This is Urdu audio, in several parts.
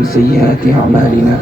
من سيئات أعمالنا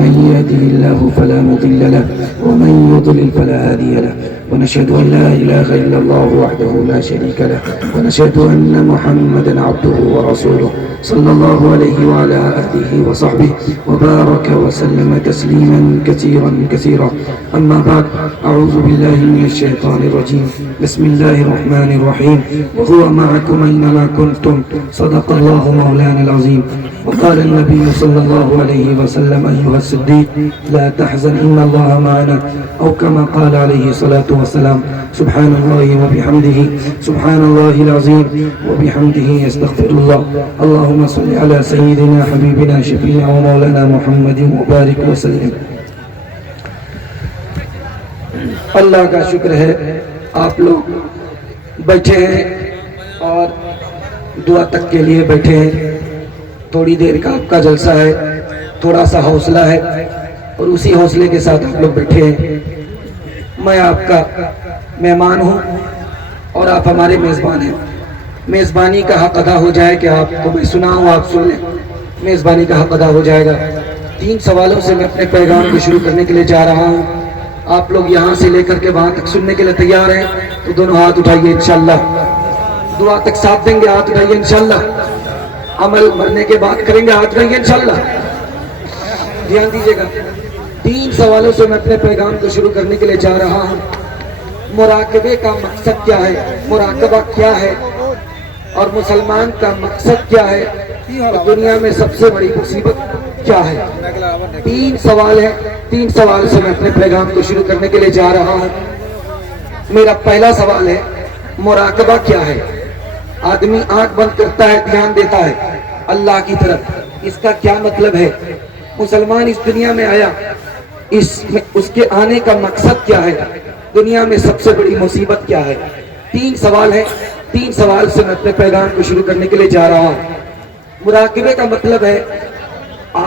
من يهده الله فلا مضل له ومن يضلل فلا هادي له ونشهد أن لا إله إلا الله وحده لا شريك له ونشهد أن محمدا عبده ورسوله صلى الله عليه وعلى آله وصحبه وبارك وسلم تسليما كثيرا كثيرا. أما بعد، أعوذ بالله من الشيطان الرجيم. بسم الله الرحمن الرحيم. وهو معكم أينما كنتم صدق الله مولانا العظيم. وقال النبي صلى الله عليه وسلم أيها الصديق لا تحزن إن الله معنا، أو كما قال عليه الصلاة والسلام. سبحان الله وبحمده سبحان الله العظيم وبحمده يستغفر الله. اللهم صل على سيدنا حبيبنا شفيعنا ومولانا محمد وبارك وسلم. اللہ کا شکر ہے آپ لوگ بیٹھے ہیں اور دعا تک کے لیے بیٹھے ہیں. تھوڑی دیر کا آپ کا جلسہ ہے، تھوڑا سا حوصلہ ہے اور اسی حوصلے کے ساتھ آپ لوگ بیٹھے ہیں. میں آپ کا مہمان ہوں اور آپ ہمارے میزبان ہیں. میزبانی کا حق ادا ہو جائے کہ آپ کو میں سناؤں، آپ سن لیں. میزبانی کا حق ادا ہو جائے گا. 3 سوالوں سے میں اپنے پیغام کو شروع کرنے کے لیے جا رہا ہوں. آپ لوگ یہاں سے لے کر کے وہاں تک سننے کے لیے تیار ہیں تو دونوں ہاتھ اٹھائیے انشاءاللہ. دعا تک ساتھ دیں گے، ہاتھ اٹھائیے انشاءاللہ. عمل مرنے کے بعد کریں گے، ہاتھ اٹھائیے انشاءاللہ. دھیان دیجیے گا. 3 سوالوں سے میں اپنے پیغام کو شروع کرنے کے لیے جا رہا ہوں. مراقبے کا مقصد کیا ہے؟ مراقبہ کیا ہے اور مسلمان کا مقصد کیا ہے اور دنیا میں سب سے بڑی مصیبت کیا ہے؟ 3 سوال ہیں. 3 سوال سے میں اپنے پیغام کو شروع کرنے کے لیے جا رہا ہوں. میرا پہلا سوال ہے مراقبہ کیا ہے؟ آدمی آنکھ بند کرتا ہے، دھیان دیتا ہے اللہ کی طرف. اس کا کیا مطلب ہے؟ مسلمان اس دنیا میں آیا، اس کے آنے کا مقصد کیا ہے؟ دنیا میں سب سے بڑی مصیبت کیا ہے؟ 3 سوال ہیں. 3 سوال سے میں اپنے پیغام کو شروع کرنے کے لیے جا رہا ہوں. مراقبے کا مطلب ہے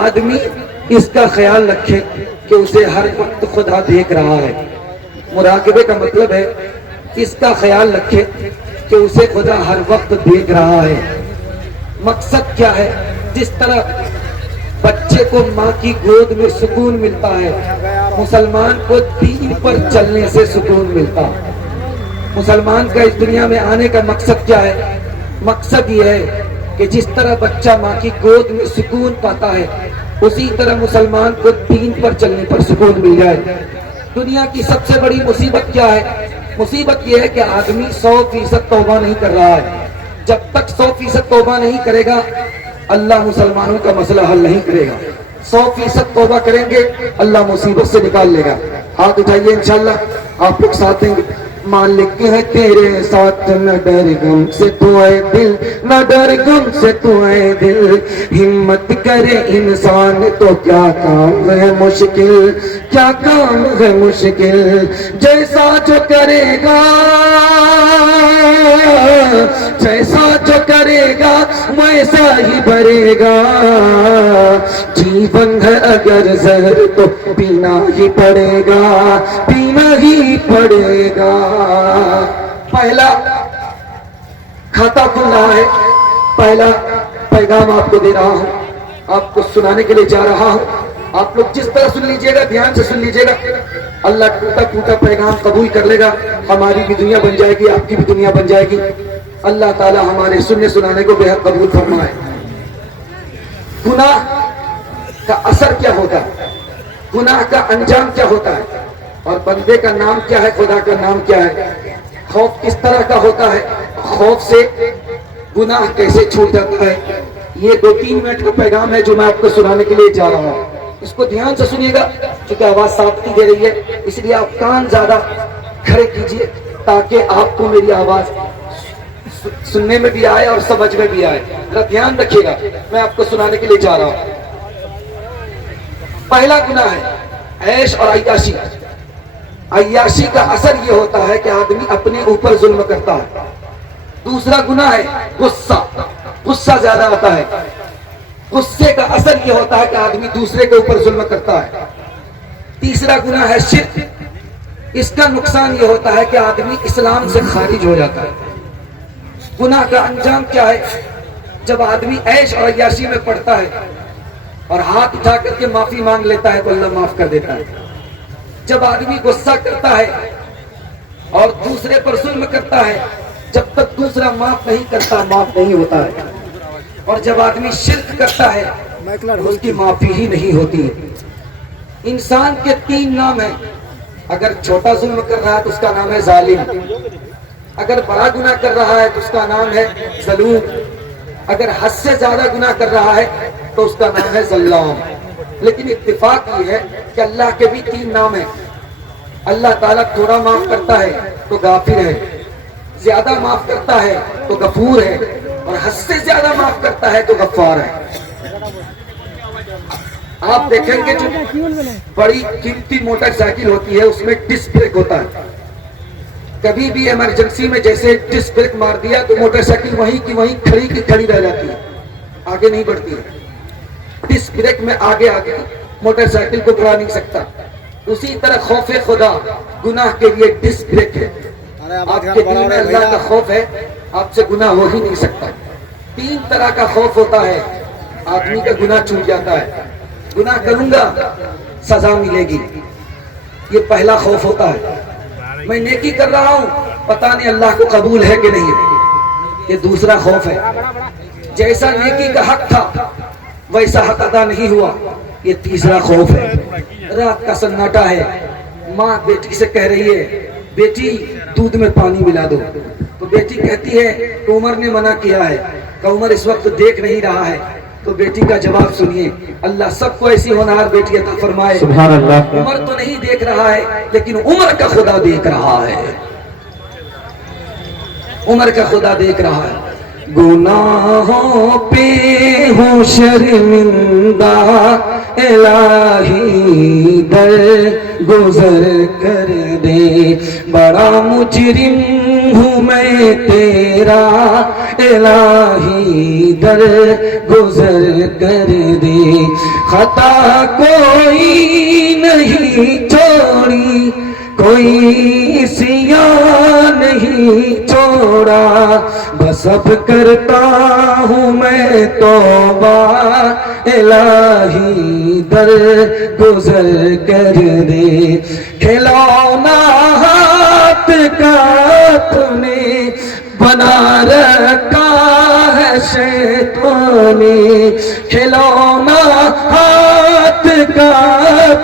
آدمی اس کا خیال رکھے کہ اسے ہر وقت خدا دیکھ رہا ہے. مراقبے کا مطلب ہے اس کا خیال رکھے کہ اسے خدا ہر وقت دیکھ رہا ہے. مقصد کیا ہے؟ جس طرح بچے کو ماں کی گود میں سکون ملتا ہے، مسلمان کو دین پر چلنے سے سکون ملتا ہے. مسلمان کا اس دنیا میں آنے کا مقصد کیا ہے؟ مقصد یہ ہے کہ جس طرح بچہ ماں کی گود میں سکون پاتا ہے، اسی طرح مسلمان کو دین پر چلنے پر سکون مل جائے. دنیا کی سب سے بڑی مصیبت کیا ہے؟ مصیبت یہ ہے کہ آدمی 100% توبہ نہیں کر رہا ہے. جب تک 100% توبہ نہیں کرے گا اللہ مسلمانوں کا مسئلہ حل نہیں کرے گا. 100% توبہ کریں گے اللہ مصیبت سے نکال لے گا. ہاتھ اٹھائیے انشاءاللہ. آپ لوگ ساتھ دیں گے. مالک ہے تیرے ساتھ نہ ڈر غم سے تو اے دل، نہ ڈر غم سے تو اے دل. ہمت کرے انسان تو کیا کام ہے مشکل، کیا کام ہے مشکل. جیسا جو کرے گا، جیسا جو کرے گا ویسا ہی بھرے گا. جیون ہے اگر زہر تو پینا ہی پڑے گا، پینا ہی پڑے گا. پہلا کھاتا کھلنا ہے. پہلا پیغام آپ کو دے رہا ہوں، آپ کو سنانے کے لیے جا رہا ہوں. آپ لوگ جس طرح سن لیجئے گا، دھیان سے سن لیجئے گا. اللہ ٹوٹا ٹوٹا پیغام قبول کر لے گا. ہماری بھی دنیا بن جائے گی، آپ کی بھی دنیا بن جائے گی. اللہ تعالی ہمارے سننے سنانے کو بہت قبول فرمائے. گناہ کا اثر کیا ہوتا ہے؟ گناہ کا انجام کیا ہوتا ہے؟ اور بندے کا نام کیا ہے؟ خدا کا نام کیا ہے؟ خوف کس طرح کا ہوتا ہے؟ خوف سے گناہ کیسے چھوٹ جاتا ہے؟ یہ 2-3 منٹ کا پیغام ہے جو میں آپ کو سنانے کے لیے جا رہا ہوں. اس کو دھیان سے سنیے گا چونکہ آواز صاف کی دے رہی ہے، اس لیے آپ کان زیادہ کھڑے کیجئے تاکہ آپ کو میری آواز سننے میں بھی آئے اور سمجھ میں بھی آئے. ذرا دھیان رکھیے گا، میں آپ کو سنانے کے لیے جا رہا ہوں. پہلا گناہ ہے عیش اور عیاشی. عیاشی کا اثر یہ ہوتا ہے کہ آدمی اپنے اوپر ظلم کرتا ہے. دوسرا گناہ ہے غصہ. غصہ زیادہ آتا ہے. غصے کا اثر یہ ہوتا ہے کہ آدمی دوسرے کے اوپر ظلم کرتا ہے. تیسرا گناہ ہے شرک. اس کا نقصان یہ ہوتا ہے کہ آدمی اسلام سے خارج ہو جاتا ہے. گناہ کا انجام کیا ہے؟ جب آدمی عیش اور عیاشی میں پڑتا ہے اور ہاتھ اٹھا کر کے معافی مانگ لیتا ہے تو اللہ معاف کر دیتا ہے. جب آدمی غصہ کرتا ہے اور دوسرے پر ظلم کرتا ہے، جب تک دوسرا معاف نہیں کرتا معاف نہیں ہوتا ہے. اور جب آدمی شرک کرتا ہے اس کی معافی ہی نہیں ہوتی. انسان کے 3 نام ہیں. اگر چھوٹا ظلم کر رہا ہے تو اس کا نام ہے ظالم، اگر بڑا گناہ کر رہا ہے تو اس کا نام ہے ظلوم، اگر حد سے زیادہ گناہ کر رہا ہے تو اس کا نام ہے ظلام. لیکن اتفاق یہ ہے کہ اللہ کے بھی 3 نام ہیں. اللہ تعالیٰ تھوڑا معاف کرتا ہے تو غافر ہے، زیادہ معاف کرتا ہے تو غفور ہے، اور حد سے زیادہ معاف کرتا ہے تو غفار ہے. آپ دیکھیں گے جو بڑی قیمتی موٹر سائیکل ہوتی ہے اس میں ڈسک بریک ہوتا ہے. کبھی بھی ایمرجنسی میں جیسے ڈسک بریک مار دیا تو موٹر سائیکل وہیں کی وہیں کھڑی کی کھڑی رہ جاتی ہے، آگے نہیں بڑھتی ہے. ڈسک بریک میں آگے موٹر سائیکل کو بڑھا نہیں سکتا. اسی طرح خوف خدا گناہ کے لیے ڈسک بریک ہے. آپ کے دل میں اللہ کا خوف ہے، آپ سے گناہ ہو ہی نہیں سکتا. 3 طرح کا خوف ہوتا ہے. آدمی کا گناہ چھوٹ جاتا ہے، گناہ کروں گا سزا ملے گی، یہ پہلا خوف ہوتا ہے. میں نیکی کر رہا ہوں پتہ نہیں اللہ کو قبول ہے کہ نہیں، یہ دوسرا خوف ہے. جیسا نیکی کا حق تھا ویسا حق ادا نہیں ہوا، یہ تیسرا خوف ہے. رات کا سناٹا ہے، ماں بیٹی سے کہہ رہی ہے بیٹی دودھ میں پانی ملا دو، تو بیٹی کہتی ہے کہ عمر نے منع کیا ہے، کہ عمر اس وقت دیکھ نہیں رہا ہے. تو بیٹی کا جواب سنیے، اللہ سب کو ایسی ہونہار بیٹی عطا فرمائے. سبحان اللہ. عمر تو نہیں دیکھ رہا ہے لیکن عمر کا خدا دیکھ رہا ہے، عمر کا خدا دیکھ رہا ہے. گناہوں پہ ہوں شرمندہ الہی در گزر کر دے، بڑا مجرم ہوں میں تیرا الہی در گزر کر دے. خطا کوئی نہیں چھوڑی، کوئی سیاہ نہیں چھوڑا، بس اب کرتا ہوں میں توبہ الہی در گزر کر دے. کھلونا ہاتھ کا تم نے بنا رکھا ہے شیطان نے، کھلونا ہاتھ کا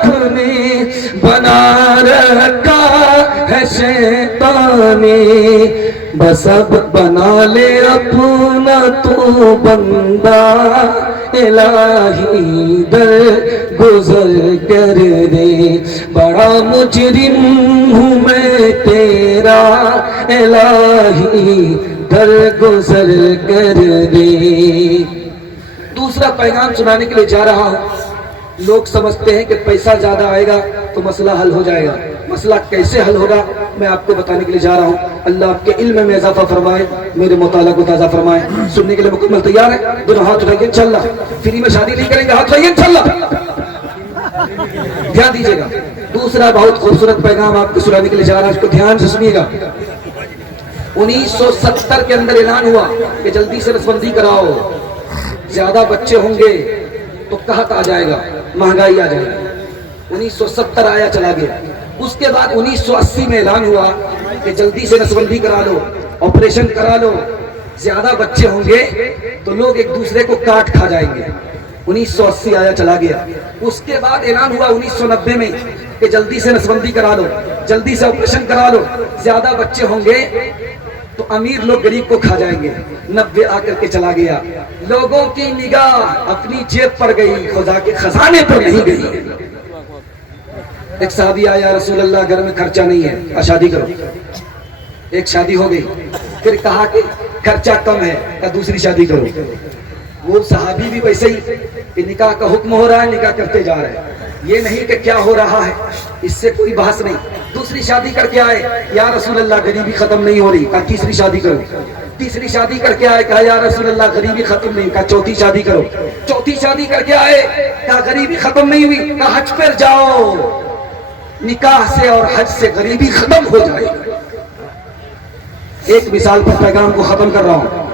تم نے بنا رکھا ہے شیطان نے. بس اب بنا لے اپنا تو بندہ الہی در گزر کر دے. بڑا مجرم ہوں میں تیرا الہی در گزر کر دے. دوسرا پیغام سنانے کے لیے جا رہا ہوں. لوگ سمجھتے ہیں کہ پیسہ زیادہ آئے گا تو مسئلہ حل ہو جائے گا. مسئلہ کیسے حل ہوگا میں آپ کو بتانے کے لیے جا رہا ہوں. اللہ آپ کے علم میں اضافہ فرمائے، میرے مطالعہ کو تازہ فرمائے. سننے کے لیے مکمل تیار ہے؟ دونوں ہاتھ اٹھائیے انشاءاللہ. فری میں شادی نہیں کریں گے، ہاتھ اٹھائیے انشاءاللہ. دھیان دیجیے گا. دوسرا بہت خوبصورت پیغام آپ کو سنانے کے لیے جا رہا ہے، اس کو دھیان سے سنیے گا. 1970 کے اندر اعلان ہوا کہ جلدی سے نسبندی کراؤ، زیادہ بچے ہوں گے تو قحط آ جائے گا، مہنگائی آ جائے گی. 1970 آیا چلا گیا. اس کے بعد 1980 میں اعلان ہوا کہ جلدی سے نسبندی کرا لو، آپریشن کرا لو، زیادہ بچے ہوں گے تو لوگ ایک دوسرے کو کاٹ کھا جائیں گے. 1980 آیا چلا گیا. اس کے بعد اعلان ہوا 1990 میں کہ جلدی سے نسبندی کرا لو، جلدی سے آپریشن کرا لو، زیادہ بچے ہوں گے تو امیر لوگ غریب کو کھا جائیں گے. 90 آ کر کے چلا گیا. لوگوں کی نگاہ اپنی جیب پر گئی، خدا کے خزانے پر نہیں گئی. ایک صحابی آیا، رسول اللہ گھر میں خرچہ نہیں ہے، شادی کرو. ایک شادی ہو گئی. پھر کہا کہ خرچہ کم ہے، کہ دوسری شادی کرو. وہ صحابی بھی ویسے ہی کہ نکاح کا حکم ہو رہا ہے، نکاح کرتے جا رہے ہیں. یہ نہیں کہ کیا ہو رہا ہے، اس سے کوئی بحث نہیں. دوسری شادی کر کے آئے، یا رسول اللہ غریبی ختم نہیں ہو رہی، کہا تیسری شادی کرو. تیسری شادی کر کے آئے، کہا یا رسول اللہ غریبی ختم نہیں، کہا چوتھی شادی کرو. چوتھی شادی کر کے آئے، کہا غریبی ختم نہیں ہوئی، کہا حج پر جاؤ، نکاح سے اور حج سے غریبی ختم ہو جائے. ایک مثال پر پیغام کو ختم کر رہا ہوں.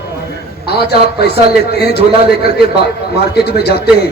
آج آپ پیسہ لیتے ہیں، جھولا لے کر کے مارکیٹ میں جاتے ہیں،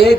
1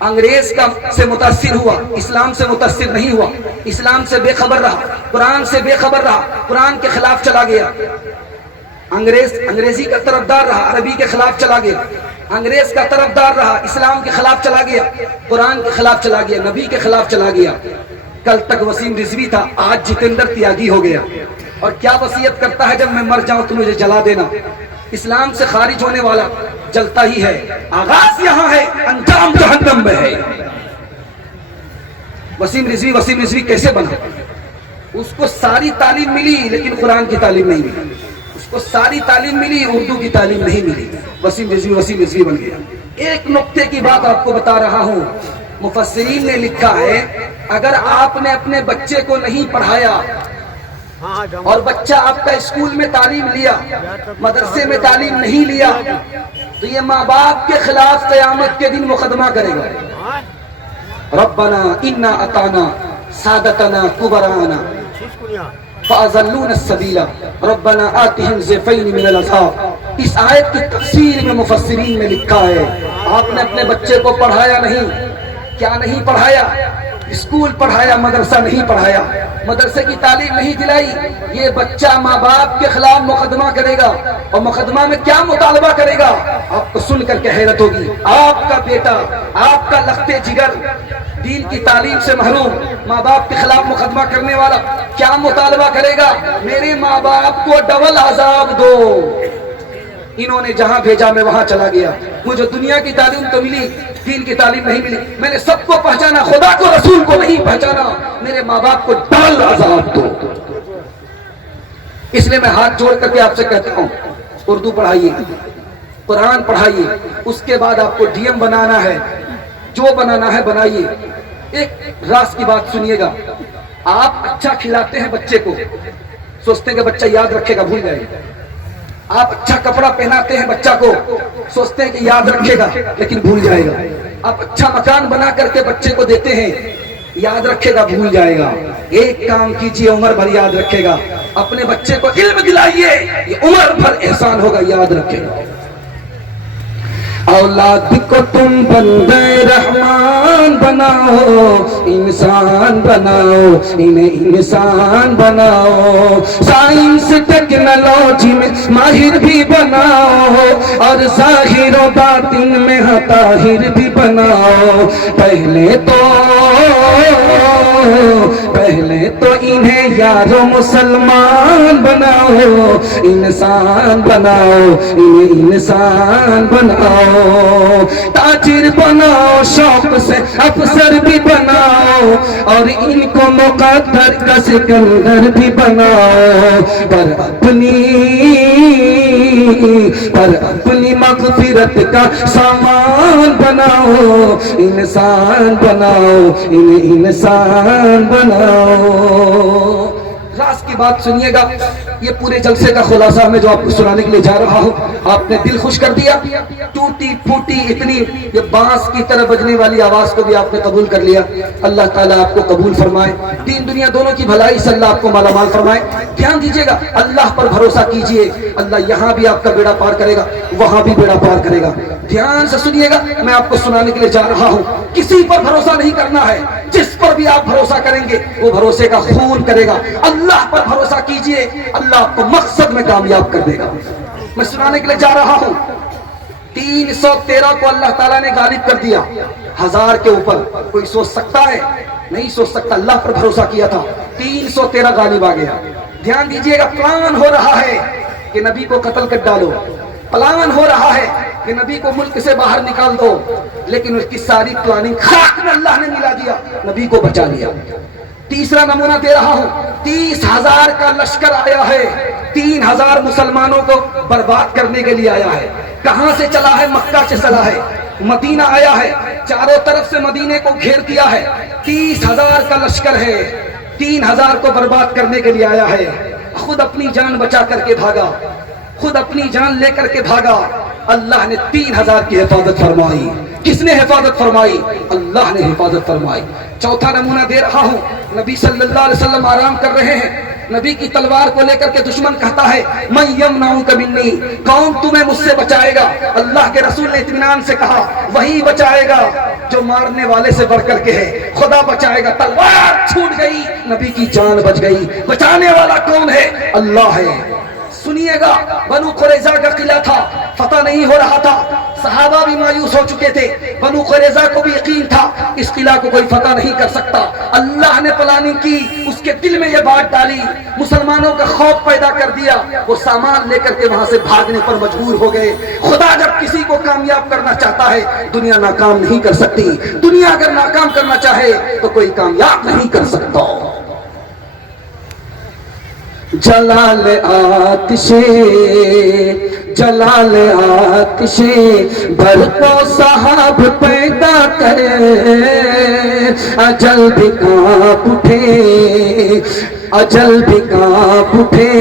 انگریز کا سے متاثر ہوا، اسلام سے متاثر نہیں ہوا، اسلام سے بے خبر رہا، قرآن سے بے خبر رہا، قرآن کے خلاف چلا گیا، انگریزی کا طرفدار رہا، عربی کے خلاف چلا گیا، انگریز کا طرفدار رہا، اسلام کے خلاف چلا گیا، قرآن کے خلاف چلا گیا، نبی کے خلاف چلا گیا۔ کل تک وسیم رضوی تھا، آج جتیندر تیاگی ہو گیا، اور کیا وصیت کرتا ہے، جب میں مر جاؤں تو مجھے جلا دینا۔ اسلام سے خارج ہونے والا جلتا ہی ہے، آغاز یہاں ہے، انجام جہنم میں ہے۔ وسیم رضوی کیسے بنا؟ اس کو ساری تعلیم ملی لیکن قرآن کی تعلیم نہیں ملی، اس کو ساری تعلیم ملی، اردو کی تعلیم نہیں ملی، وسیم رضوی بن گیا۔ ایک نقطے کی بات آپ کو بتا رہا ہوں، مفسرین نے لکھا ہے اگر آپ نے اپنے بچے کو نہیں پڑھایا اور بچہ آپ کا اسکول میں تعلیم لیا، مدرسے میں تعلیم نہیں لیا، تو یہ ماں باپ کے خلاف قیامت کے دن مقدمہ کرے گا۔ ربنا انا اطعنا سادتنا کبراءنا فاضلونا السبیل ربنا آتهم ضعفین من العذاب۔ اس آیت کی تفسیر میں مفسرین نے لکھا ہے آپ نے اپنے بچے کو پڑھایا نہیں، کیا نہیں پڑھایا؟ اسکول پڑھایا، مدرسہ نہیں پڑھایا، مدرسے کی تعلیم نہیں دلائی، یہ بچہ ماں باپ کے خلاف مقدمہ کرے گا، اور مقدمہ میں کیا مطالبہ کرے گا؟ آپ کو سن کر کے حیرت ہوگی، آپ کا بیٹا، آپ کا لخت جگر دین کی تعلیم سے محروم، ماں باپ کے خلاف مقدمہ کرنے والا کیا مطالبہ کرے گا؟ میرے ماں باپ کو ڈبل عذاب دو، انہوں نے جہاں بھیجا میں وہاں چلا گیا، مجھے دنیا کی تعلیم تو ملی، دین کی تعلیم نہیں ملی، میں نے سب کو پہچانا، خدا کو رسول کو نہیں پہچانا، میرے ماں باپ کو ڈبل عذاب دو۔ اس لیے میں ہاتھ جوڑ کر کے آپ سے کہتا ہوں، اردو پڑھائیے، قرآن پڑھائیے، اس کے بعد آپ کو ڈی ایم بنانا ہے، جو بنانا ہے بنائیے۔ ایک راز کی بات سنیے گا، آپ اچھا کھلاتے ہیں بچے کو، سوچتے ہیں کہ بچہ یاد رکھے گا، بھول جائے گا۔ آپ اچھا کپڑا پہناتے ہیں بچہ کو، سوچتے ہیں کہ یاد رکھے گا لیکن بھول جائے گا۔ آپ اچھا مکان بنا کر کے بچے کو دیتے ہیں، یاد رکھے گا، بھول جائے گا۔ ایک کام کیجئے، عمر بھر یاد رکھے گا۔ اپنے بچے کو علم دلائیے، یہ عمر بھر احسان ہوگا، یاد رکھے گا۔ اولاد کو تم بندے رحمان بناؤ، انسان بناؤ، انہیں انسان بناؤ، سائنس ٹیکنالوجی میں ماہر بھی بناؤ، اور ظاہر و باطن میں طاہر بھی بناؤ۔ پہلے تو انہیں یارو مسلمان بناؤ، انسان بناؤ، انہیں انسان بناؤ، تاجر بناؤ، شوق سے افسر بھی بناؤ، اور ان کو مقدر کا سکندر بھی بناؤ، پر اپنی مغفرت کا سامان بناؤ، انسان بناؤ، انہیں انسان بناؤ۔ راز کی بات سنیے گا، یہ پورے جلسے کا خلاصہ میں جو آپ کو سنانے کے لیے جا رہا ہوں، آپ نے دل خوش کر دیا، ٹوٹی پھوٹی اتنی یہ بانس کی طرح بجنے والی آواز کو بھی آپ نے قبول کر لیا۔ اللہ تعالیٰ آپ کو قبول فرمائے، دین دنیا دونوں کی بھلائی سے اللہ آپ کو مالا مال فرمائے۔ دھیان دیجیے گا، اللہ پر بھروسہ کیجیے، اللہ یہاں بھی آپ کا بیڑا پار کرے گا، وہاں بھی بیڑا پار کرے گا۔ دھیان سے سنیے گا، میں آپ کو سنانے کے لیے جا رہا ہوں، کسی پر بھروسہ نہیں کرنا ہے، جس پر بھی آپ بھروسہ کریں گے وہ بھروسے کا خون کرے گا۔ اللہ پر بھروسہ کیجئے، اللہ آپ کو مقصد میں کامیاب کر دے گا۔ میں سنانے کے لیے جا رہا ہوں، 313 کو اللہ تعالیٰ نے غالب کر دیا 1000 کے اوپر۔ کوئی سوچ سکتا ہے؟ نہیں سوچ سکتا، اللہ پر بھروسہ کیا تھا، 313 غالب آ گیا۔ دھیان دیجئے گا، پلان ہو رہا ہے کہ نبی کو قتل کر ڈالو، پلان ہو رہا ہے کہ نبی کو ملک سے باہر نکال دو، لیکن اس کی ساری پلاننگ خاک میں اللہ نے ملا دیا، نبی کو بچا لیا۔ تیسرا نمونہ دے رہا ہوں، 30,000 کا لشکر آیا ہے، 3,000 مسلمانوں کو برباد کرنے کے لیے آیا ہے۔ کہاں سے چلا ہے؟ مکہ سے چلا ہے، مدینہ آیا ہے، چاروں طرف سے مدینے کو گھیر دیا ہے، 30,000 کا لشکر ہے، 3,000 کو برباد کرنے کے لیے آیا ہے۔ خود اپنی جان بچا کر کے بھاگا، خود اپنی جان لے کر کے بھاگا، اللہ نے 3,000 کی حفاظت فرمائی۔ کس نے حفاظت فرمائی؟ اللہ نے حفاظت فرمائی۔ چوتھا نمونہ دے رہا ہوں، نبی صلی اللہ علیہ وسلم آرام کر رہے ہیں، نبی کی تلوار کو لے کر کے دشمن کہتا ہے من یمنعک منی، کون تمہیں مجھ سے بچائے گا؟ اللہ کے رسول نے اطمینان سے کہا وہی بچائے گا۔ جو مارنے والے سے بڑھ کر کے ہے. خدا بچائے گا. تلوار چھوٹ گئی, نبی کی جان بچ گئی. بچانے والا کون ہے؟ اللہ ہے. سنیے گا, بنو قریظہ کا قلعہ تھا, فتح نہیں ہو رہا تھا, صحابہ بھی مایوس ہو چکے تھے. بنو قریظہ کو بھی یقین تھا اس قلعہ کو کوئی فتح نہیں کر سکتا. اللہ نے پلاننگ کی, اس کے دل میں یہ بات ڈالی, مسلمانوں کا خوف پیدا کر دیا. وہ سامان لے کر کے وہاں سے بھاگنے پر مجبور ہو گئے. خدا جب کسی کو کامیاب کرنا چاہتا ہے, دنیا ناکام نہیں کر سکتی. دنیا اگر ناکام کرنا چاہے تو کوئی کامیاب نہیں کر سکتا. جلال آتش جلال آتش برق و سحاب پیدا کرے, اجل بھی کانپ اٹھے, اجل بھی کانپ اٹھے,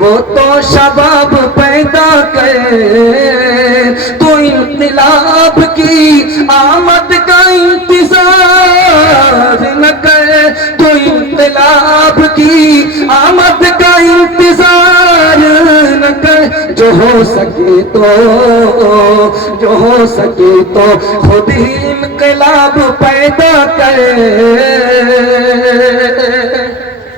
وہ تو شباب پیدا کرے. تو انقلاب کی آمد کا انتظار نہ کرے, تو انقلاب کی آمد کا انتظار نہ کر. جو ہو سکے تو, جو ہو سکے تو خود ہی انقلاب پیدا کرے.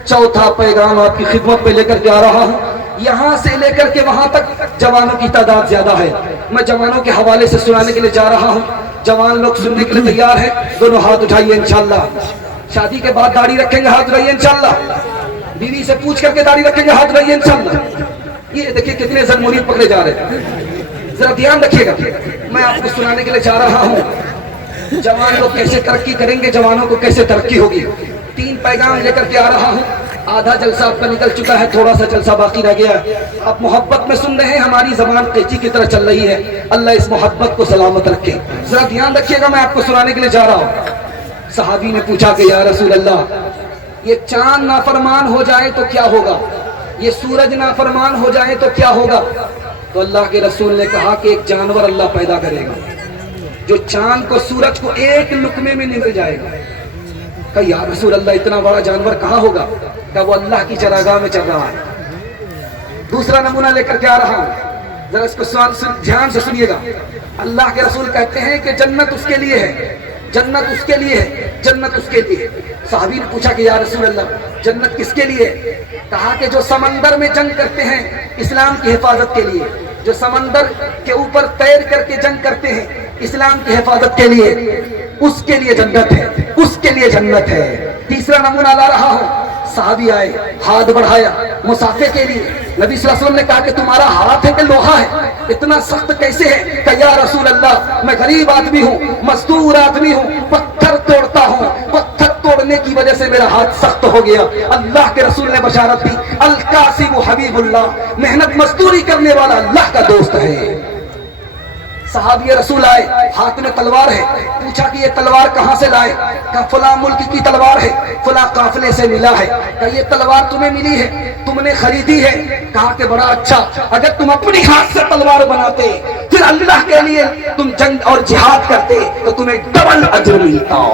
چوتھا پیغام آپ کی خدمت پہ لے کر کے آ رہا ہوں. یہاں سے لے کر کے وہاں تک جوانوں کی تعداد زیادہ ہے. میں جوانوں کے حوالے سے سنانے کے لیے جا رہا ہوں. جوان لوگ سننے کے لیے تیار ہیں؟ دونوں ہاتھ اٹھائیے انشاءاللہ. شادی کے بعد داڑھی رکھیں گے, ہاتھ اٹھائیے انشاءاللہ. بیوی سے پوچھ کر کے داڑھی رکھیں گے, ہاتھ اٹھائیے انشاءاللہ. یہ دیکھیے کتنے زن مرید پکڑے جا رہے ہیں, ذرا دھیان رکھیے گا. میں آپ کو سنانے کے لیے جا رہا ہوں جوان لوگ کیسے ترقی کریں گے, جوانوں کو کیسے ترقی ہوگی. 3 پیغام لے کر کے آ رہا ہوں. آدھا جلسہ آپ کا نکل چکا ہے, تھوڑا سا جلسہ باقی رہ گیا ہے. آپ محبت میں سن رہے ہیں, ہماری زبان قینچی کی طرح چل رہی ہے. اللہ اس محبت کو سلامت رکھے. ذرا دھیان رکھیے گا, میں آپ کو سنانے کے لیے جا رہا ہوں. صحابی نے پوچھا کہ یا رسول اللہ, یہ چاند نافرمان ہو جائے تو کیا ہوگا, یہ سورج نافرمان ہو جائے تو کیا ہوگا؟ تو اللہ کے رسول نے کہا کہ ایک جانور اللہ پیدا کرے گا جو چاند کو سورج کو ایک لقمے میں نگل جائے گا. کہ یا رسول اللہ اتنا بڑا جانور کہاں ہوگا؟ کہ وہ اللہ کی چراگاہ میں چل رہا ہے. دوسرا نمونہ لے کر کے آ رہا ہوں, ذرا اس کو دھیان سے سنیے گا. اللہ کے رسول کہتے ہیں کہ جنت اس کے لیے ہے, جنت اس کے لیے ہے, جنت اس کے لیے. صحابی نے پوچھا کہ یا رسول اللہ جنت کس کے لیے؟ کہا کہ جو سمندر میں جنگ کرتے ہیں اسلام کی حفاظت کے لیے, جو سمندر کے اوپر تیر کر کے جنگ کرتے ہیں اسلام کی حفاظت کے لیے, اس کے لیے جنت ہے, اس کے لیے جنت ہے. تیسرا نمونہ لا رہا ہوں. صحابی آئے, ہاتھ بڑھایا مسافے کے لیے. نبی صلی اللہ علیہ وسلم نے کہا کہ تمہارا ہاتھ ہے کہ لوہا ہے, اتنا سخت کیسے ہے؟ کہ یا رسول اللہ میں غریب آدمی ہوں, مزدور آدمی ہوں, پتھر توڑتا ہوں, پتھر توڑنے کی وجہ سے میرا ہاتھ سخت ہو گیا. اللہ کے رسول نے بشارت دی, القاسم حبیب اللہ, محنت مزدوری کرنے والا اللہ کا دوست ہے. صحابی رسول آئے, ہاتھ میں تلوار ہے. پوچھا کہ یہ تلوار کہاں سے لائے؟ کہا فلاں ملک کی تلوار ہے, فلاں قافلے سے ملا ہے. کہا یہ تلوار تمہیں ملی ہے, تم نے خریدی ہے؟ کہا کہ بڑا اچھا, اگر تم اپنی ہاتھ سے تلوار بناتے پھر اللہ کے لیے تم جنگ اور جہاد کرتے تو تمہیں ڈبل اجر ملتا.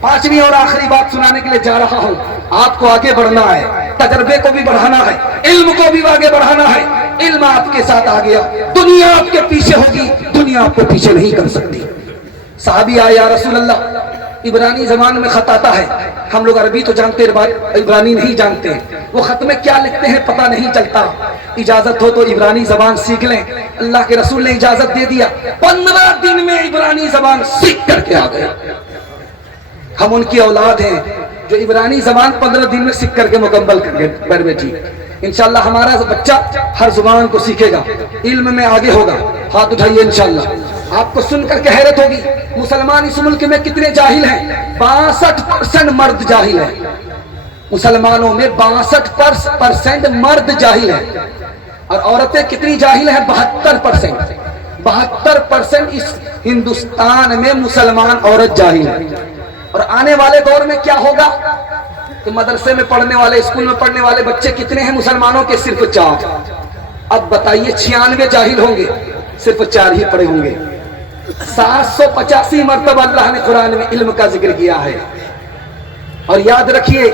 پانچویں اور آخری بات سنانے کے لیے جا رہا ہوں. آپ کو آگے بڑھنا ہے, تجربے کو بھی بڑھانا ہے, علم کو بھی آگے بڑھانا ہے. علم آپ کے ساتھ آ گیا, دنیا آپ کے پیچھے ہوگی, دنیا آپ کو پیچھے نہیں کر سکتی. صحابی آیا یا رسول اللہ عبرانی زبان میں خط آتا ہے, ہم لوگ عربی تو جانتے عبرانی نہیں جانتے, وہ خط میں کیا لکھتے ہیں پتہ نہیں چلتا. اجازت ہو تو عبرانی زبان سیکھ لیں. اللہ کے رسول نے اجازت دے دیا, 15 دن میں عبرانی زبان سیکھ کر کے آ گئے. ہم ان کی اولاد ہیں جو عبرانی زبان 15 دن میں سیکھ کر کے مکمل کر گئے. بیٹھ بیٹھی انشاءاللہ ہمارا بچہ ہر زبان کو سیکھے گا, علم میں آگے ہوگا. ہاتھ اٹھائیے انشاءاللہ. آپ کو سن کر کے حیرت ہوگی, مسلمان اس ملک میں کتنے جاہل ہیں؟ 62% مرد جاہل ہیں. مسلمانوں میں 62% مرد جاہل ہیں, اور عورتیں کتنی جاہل ہیں؟ 72%. 72% اس ہندوستان میں مسلمان عورت جاہل ہے. اور آنے والے دور میں کیا ہوگا کہ مدرسے میں پڑھنے والے, اسکول میں پڑھنے والے بچے کتنے ہیں مسلمانوں کے؟ صرف 4. اب بتائیے 96 جاہل ہوں گے, صرف 4 ہی پڑھے ہوں گے. 785 مرتبہ اللہ نے قرآن میں علم کا ذکر کیا ہے. اور یاد رکھیے,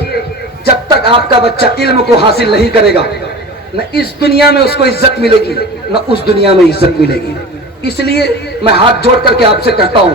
جب تک آپ کا بچہ علم کو حاصل نہیں کرے گا, نہ اس دنیا میں اس کو عزت ملے گی, نہ اس دنیا میں عزت ملے گی. اس لیے میں ہاتھ جوڑ کر کے آپ سے کہتا ہوں,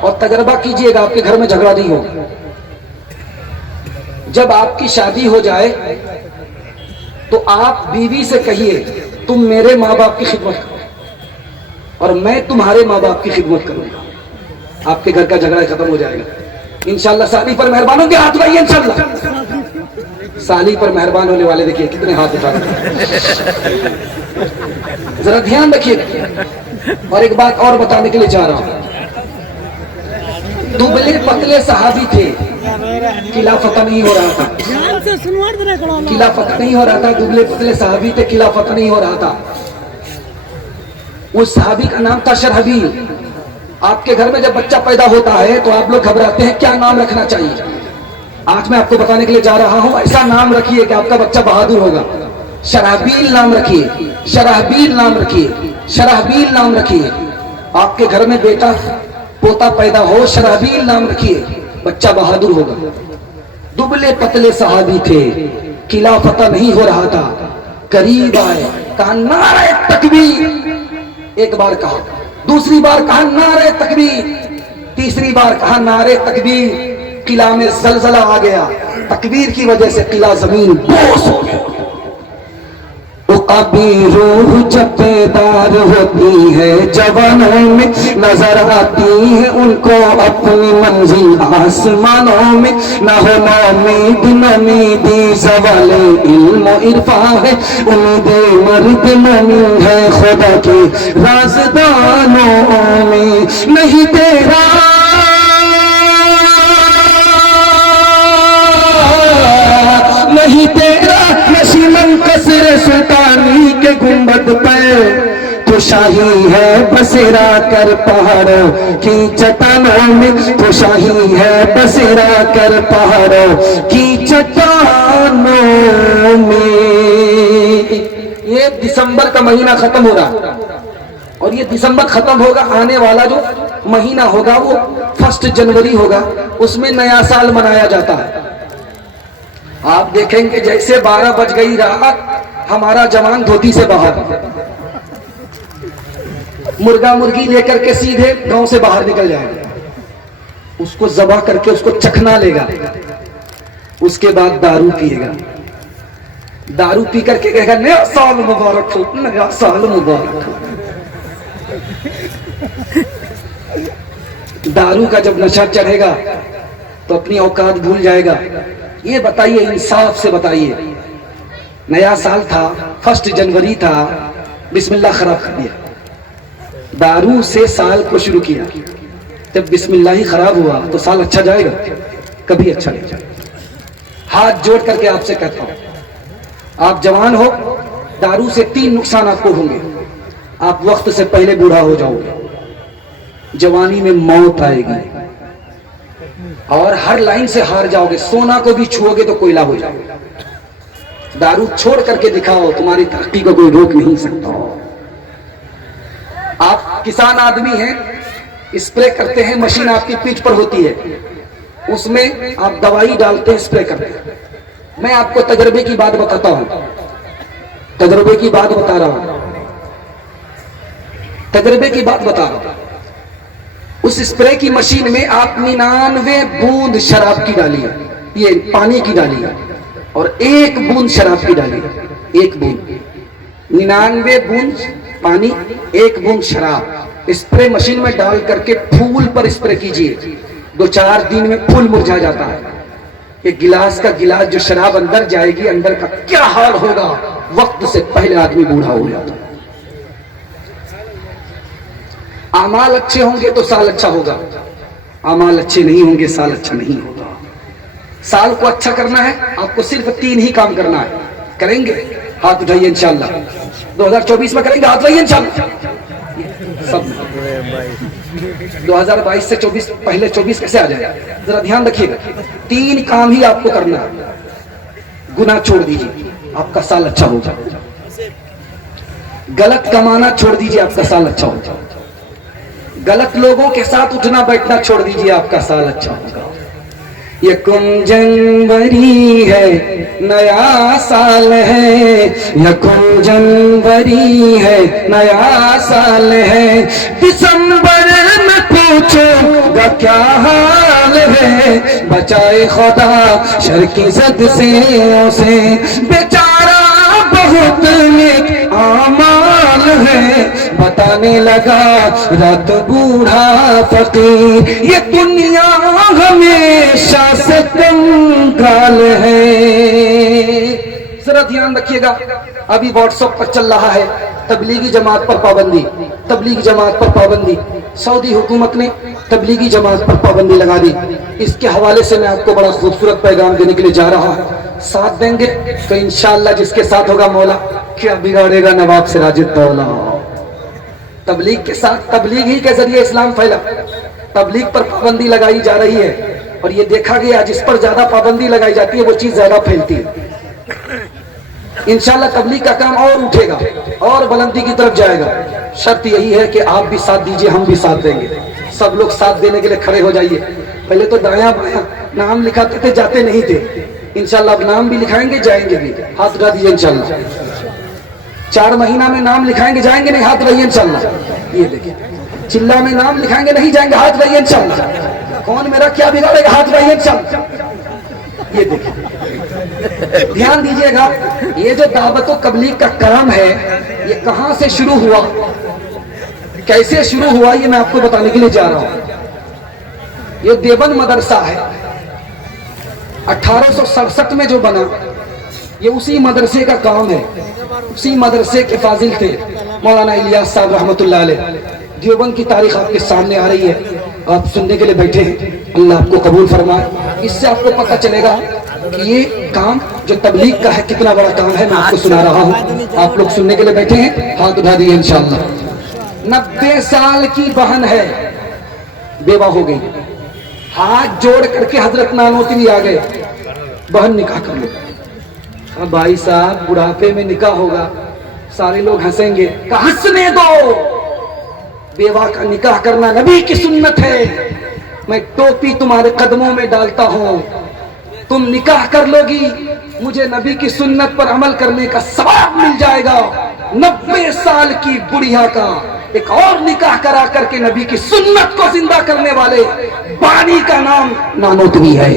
اور تجربہ کیجئے گا آپ کے گھر میں جھگڑا نہیں ہوگا. جب آپ کی شادی ہو جائے تو آپ بیوی سے کہیے تم میرے ماں باپ کی خدمت کرو اور میں تمہارے ماں باپ کی خدمت کروں گا. آپ کے گھر کا جھگڑا ختم ہو جائے گا انشاءاللہ. سالی پر مہربان ہوں گے ہاتھ اٹھائیے انشاءاللہ. سالی پر مہربان ہونے والے دیکھیے کتنے ہاتھ اٹھا رہے ہیں. ذرا دھیان رکھیے. اور ایک بات اور بتانے کے لیے چاہ رہا ہوں. دبلے پتلے صحابی تھے, قلعہ فتح نہیں ہو رہا تھا. قلعہ فتح نہیں ہو رہا تھا. دبلے پتلے صحابی تھے, قلعہ فتح نہیں ہو رہا تھا. اس صحابی کا نام تھا شرحبیل. آپ کے گھر میں جب بچہ پیدا ہوتا ہے تو آپ لوگ گھبراتے ہیں کیا نام رکھنا چاہیے. آج میں آپ کو بتانے کے لیے جا رہا ہوں ایسا نام رکھیے کہ آپ کا بچہ بہادر ہوگا. شرحبیل نام رکھیے, شرحبیل نام رکھیے, شرحبیل نام رکھیے. آپ کے گھر میں بیٹا پوتا پیدا ہو, شرحبیل نام رکھیے, بچہ بہادر ہوگا. دبلے پتلے صحابی تھے, قلعہ فتح نہیں ہو رہا تھا. قریب آئے, کہا نعرہ تکبیر. ایک بار کہا, دوسری بار کہا نعرہ تکبیر, تیسری بار کہا نعرہ تکبیر. قلعہ میں زلزلہ آ گیا. تکبیر کی وجہ سے قلعہ زمین بوس ہو گیا. ابھی روح جب بیدار ہوتی ہے جوانوں میں نظر آتی ہے ان کو اپنی منزل آسمانوں میں. نہ ہو امید نمیدی زوال علم و عرفان ہے, امید مرد مومن ہے خدا کے رازدانوں میں. نہیں تیرا نہیں تیرا نشیمن قصر سلطانی کے گنبد پہ تو شاہی ہے بسیرا کر پہاڑوں کی چٹانوں میں. تو شاہی ہے بسیرا کر پہاڑوں کی چٹانوں میں. یہ دسمبر کا مہینہ ختم ہو رہا اور یہ دسمبر ختم ہوگا. آنے والا جو مہینہ ہوگا وہ 1 جنوری ہوگا. اس میں نیا سال منایا جاتا ہے. آپ دیکھیں گے جیسے 12 بج گئی رات ہمارا جوان دھوتی سے باہر, مرغا مرغی لے کر کے سیدھے گاؤں سے باہر نکل جائے گا. اس کو ذبح کر کے اس کو چکھنا لے گا. اس کے بعد دارو پیے گا. دارو پی کر کے کہے گا نیا سال مبارک ہو, نیا سال مبارک ہو. دارو کا جب نشہ چڑھے گا تو اپنی اوقات بھول جائے گا. یہ بتائیے, انصاف سے بتائیے, نیا سال تھا, 1 جنوری تھا, بسم اللہ خراب کر دیا. دارو سے سال کو شروع کیا, جب بسم اللہ ہی خراب ہوا تو سال اچھا جائے گا؟ کبھی اچھا نہیں جائے. ہاتھ جوڑ کر کے آپ سے کہتا ہوں, آپ جوان ہو, دارو سے 3 نقصان آپ کو ہوں گے. آپ وقت سے پہلے بوڑھا ہو جاؤ گے, جوانی میں موت آئے گی, اور ہر لائن سے ہار جاؤ گے. سونا کو بھی چھوؤ گے تو کوئلہ ہو جاؤ گے. دارو چھوڑ کر کے دکھاؤ, تمہاری ترقی کو کوئی روک نہیں سکتا. آپ کسان آدمی ہیں, اسپرے کرتے ہیں, مشین آپ کی پیٹھ پر ہوتی ہے, اس میں آپ دوائی ڈالتے ہیں, اسپرے کرتے ہیں. میں آپ کو تجربے کی بات بتاتا ہوں, تجربے کی بات بتا رہا ہوں, تجربے کی بات بتا رہا ہوں. اس اسپرے کی مشین میں آپ 99 بوند شراب کی ڈالیے, یہ پانی کی ڈالیے, اور 1 بوند شراب کی ڈالیے. 1 بوند, 99 بوند پانی, 1 بوند شراب اسپرے مشین میں ڈال کر کے پھول پر اسپرے کیجئے. 2-4 دن میں پھول مرجھا جاتا ہے. ایک گلاس کا گلاس جو شراب اندر جائے گی, اندر کا کیا حال ہوگا. وقت سے پہلے آدمی بوڑھا ہو جاتا. اعمال اچھے ہوں گے تو سال اچھا ہوگا, اعمال اچھے نہیں ہوں گے سال اچھا نہیں ہوگا. سال کو اچھا کرنا ہے آپ کو صرف 3 ہی کام کرنا ہے. کریں گے؟ ہاتھ اٹھائیے انشاءاللہ. 2024 میں کریں گے؟ ہاتھ اٹھائیے انشاءاللہ. سب 2022 سے 24 پہلے 24 کیسے آ جائے؟ ذرا دھیان رکھیے گا. 3 کام ہی آپ کو کرنا ہے. گناہ چھوڑ دیجیے, آپ کا سال اچھا ہوگا. غلط کمانا چھوڑ دیجیے, آپ کا سال اچھا ہوگا. غلط لوگوں کے ساتھ اٹھنا بیٹھنا چھوڑ دیجیے, آپ کا سال اچھا ہوگا. یکم جنوری ہے نیا سال ہے، یکم جنوری ہے نیا سال ہے، دسمبر میں پوچھوں گا کیا حال ہے، بچائے خدا شر کی زد سے بیچارہ بہت نیک اعمال ہے، بتانے لگا رات بوڑھا فقیر یہ دنیا ہمیشہ سے کنگال ہے۔ ذرا دھیان رکھیے گا، ابھی واٹس ایپ پر چل رہا ہے تبلیغی جماعت پر پابندی، تبلیغی جماعت پر پابندی، سعودی حکومت نے تبلیغی جماعت پر پابندی لگا دی۔ اس کے حوالے سے میں آپ کو بڑا خوبصورت پیغام دینے کے لیے جا رہا ہوں، ساتھ دیں گے تو انشاءاللہ جس کے ساتھ ہوگا مولا کیا بگاڑے گا نواب سراج الدولہ۔ تبلیغ کے ساتھ، تبلیغ ہی کے ذریعے اسلام پھیلا، تبلیغ پر پابندی لگائی جا رہی ہے، اور یہ دیکھا گیا جس پر زیادہ پابندی لگائی جاتی ہے وہ چیز زیادہ پھیلتی ہے۔ انشاءاللہ تبلیغ کا کام اور اٹھے گا اور بلندی کی طرف جائے گا، شرط یہی ہے کہ آپ بھی ساتھ دیجئے، ہم بھی ساتھ دیں گے، سب لوگ ساتھ دینے کے لیے کھڑے ہو جائیے۔ پہلے تو دایاں بایاں نام لکھاتے تھے، جاتے نہیں تھے، انشاءاللہ اب نام بھی لکھائیں گے، جائیں گے بھی، ہاتھ اٹھا دیجئے انشاءاللہ۔ 4 مہینہ میں نام لکھائیں گے، جائیں گے نہیں، ہاتھ رہیے انشاءاللہ۔ یہ دیکھیں چلہ میں نام لکھائیں گے، نہیں جائیں گے، ہاتھ رہیے انشاءاللہ۔ کون میرا کیا بگاڑے گا، ہاتھ رہیے انشاءاللہ۔ یہ دیکھیں دھیان دیجئے گا، یہ جو دعوت و تبلیغ کا کام ہے یہ کہاں سے شروع ہوا، کیسے شروع ہوا، یہ میں آپ کو بتانے کے لیے جا رہا ہوں۔ یہ دیوبند مدرسہ ہے، 1867 میں جو بنا، یہ اسی مدرسے کا کام ہے، اسی مدرسے کے فاضل تھے مولانا الیاس صاحب رحمۃ اللہ علیہ۔ دیوبند کی تاریخ آپ کے سامنے آ رہی ہے، آپ سننے کے لیے بیٹھے ہیں، اللہ آپ کو قبول فرمائے۔ اس سے آپ کو پتہ چلے گا کہ یہ کام جو تبلیغ کا ہے کتنا بڑا کام ہے، میں آپ کو سنا رہا ہوں، آپ لوگ سننے کے لیے بیٹھے ہیں، ہاتھ اٹھا دیے انشاءاللہ۔ 90 سال کی بہن ہے، بیوہ ہو گئی، ہاتھ جوڑ کر کے حضرت نانوتوی آ گئے، بہن نکاح کر لو۔ بھائی صاحب بڑھاپے میں نکاح ہوگا، سارے لوگ ہنسیں گے، کہا ہنسنے دو، بیوہ کا نکاح کرنا نبی کی سنت ہے، میں ٹوپی تمہارے قدموں میں ڈالتا ہوں، تم نکاح کر لو گی، مجھے نبی کی سنت پر عمل کرنے کا ثواب مل جائے گا۔ 90 سال کی بڑھیا کا ایک اور نکاح کرا کر کے نبی کی سنت کو زندہ کرنے والے بانی کا نام نانوتوی ہے۔